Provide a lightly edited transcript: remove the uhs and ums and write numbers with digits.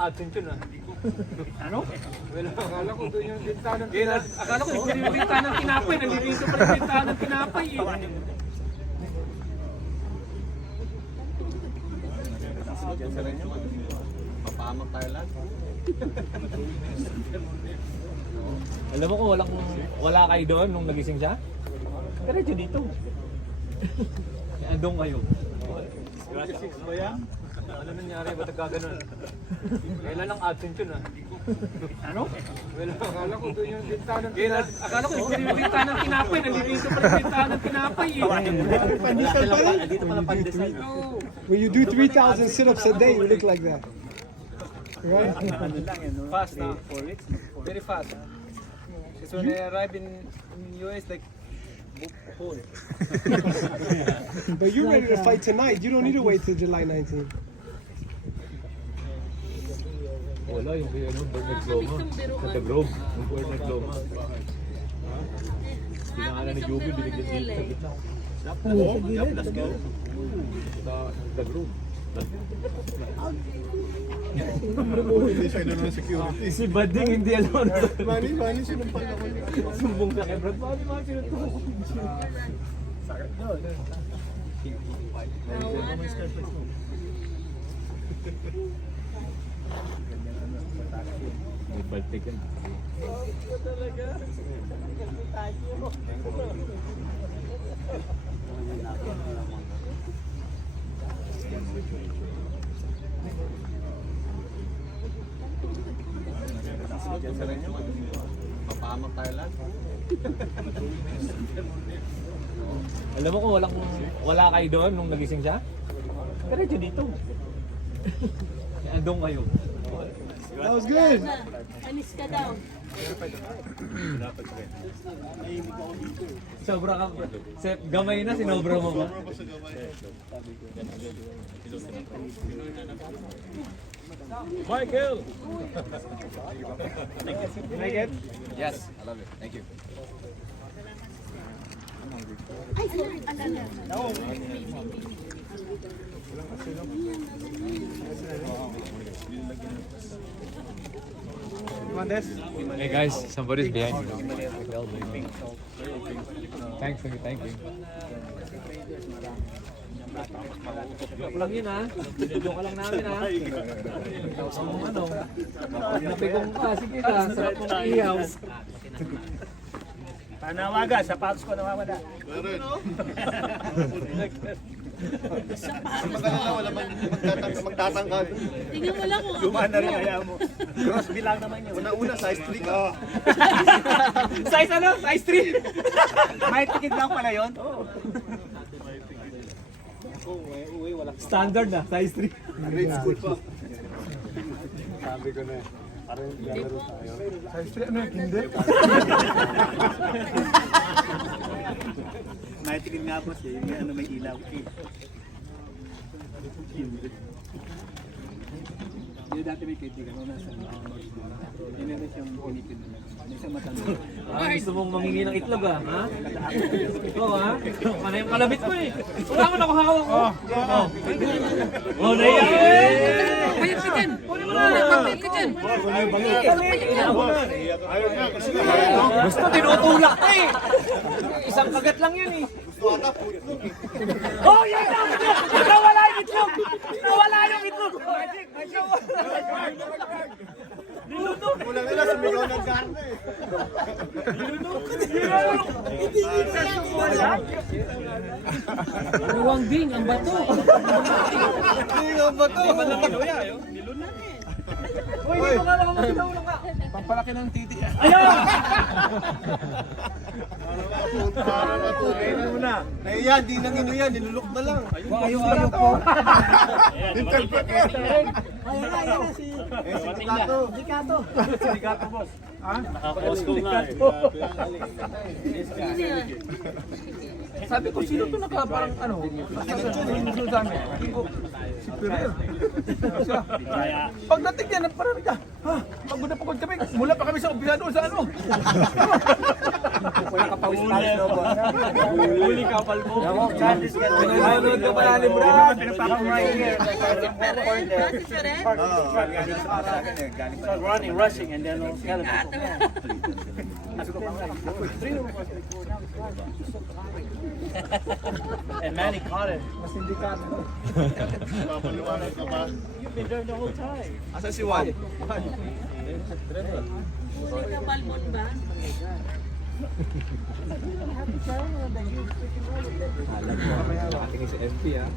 AdSense yun ah. Ano? Well, akala ko doon yung binta ng Akala ko yung binibinta ng tinapay, nalilito pa yung binta ng tinapay eh. Papahamak tayo lahat. Alam mo kung wala kayo doon nung nagising siya? Diretso dito. Andong kayo. Six ba yan? Ano nangyari? Ba't nagkaganon? Kailan ang AdSense yun ah? Ano? Well, akala ko doon yung binta ng Akala ko yung binibinta ng tinapay, nalilito pa yung binta ng tinapay eh. Dito pala pang-design. When you do 3,000 sit-ups a day, you look like that. Right? Fast na. 4 weeks? Very fast. Because when I arrived in US, like, whole. But you're ready to fight tonight. You don't need to wait till July 19th. Wala yung kaya ano, Bernard Loma. Sa Grove. Yung Bernard Loma. Pinangalan ni Joby, binigyan dito sa gitna. Sa Grove. Hindi siya ng security. Si Bading hindi alam. Mani, sinumpal ako niya. Sumbong sa kay Brad. Bakit mga sinutuko? May Baltic yan. Papahamak tayo lahat. Alam mo kung wala kayo doon nung nagising siya? Diretso dito. Andong kayo. That was good. Alis ka daw. Sobra ka. Gamay na, sinobra mo ba? Michael! Like it? Yes, I love it. Thank you. Ay, sorry. Alala. Hey guys, somebody's behind you. Thank you. Joke lang yun ha. Joke ka lang namin ha. Ano? Napigong ka. Sige ka. Sarap mong ihaw. Panawaga, sapatos ko nawawala. Magkala wala magtatangkad. Tingnan mo lang kung ako. Lumana rin kaya mo. Cross bilang naman yun. Una, size 3 ka. Size ano? Size 3? May tikid lang pala yun? Oo. Standard na. Size 3. Grade school pa. Sabi ko na eh. Parang lalaro tayo. Size 3, ano yung hindi? May tikid nga po siya. Yung ano may ilaw. Yung dati may kaibigan ko nasa yun na rin siyang pinipin naman. May isang matanda. Gusto mong mangingi ng itlog ha? Ikaw ha? Ano yung kalabit mo eh? Wala mo na ako hawak ko. Oh, naiyak eh! Payat ka dyan. Payat ka dyan. Gusto tinutulak ka eh! Isang kagat lang yun eh. Oh, yan na! Nawala yung itlog! Nawala yung itlog! Kulang nila, sumigaw ng garne. Luwang ding, ang bato. Sumigaw ba to? Uy, dito ka baka magkatulong ka! Pampalaki ng titi. Ayaw! Ayun muna. Naiya, di nang ino yan, nilulok na lang. Ayaw po! Interpret. Sindikato boss. Nakapost ko nga eh. Sabi ko, sino to naka parang ano? Nakasunod sa amin. Si Perel. Pagdating niya, parang ka, ha? Pagod na pagod kami. Mula pa kami sa umpisa doon sa ano. Wala ka pawis-pawis no ba? Huli ka, palmo. Nanonood ka pala ni Brad. Right here. Running, rushing, and then and Manny caught it. Mas hindi ka. Papaliwanag ka ba? You've been there the whole time. Asan si Juan? Balmon ba? Alam mo, aking si MP ah.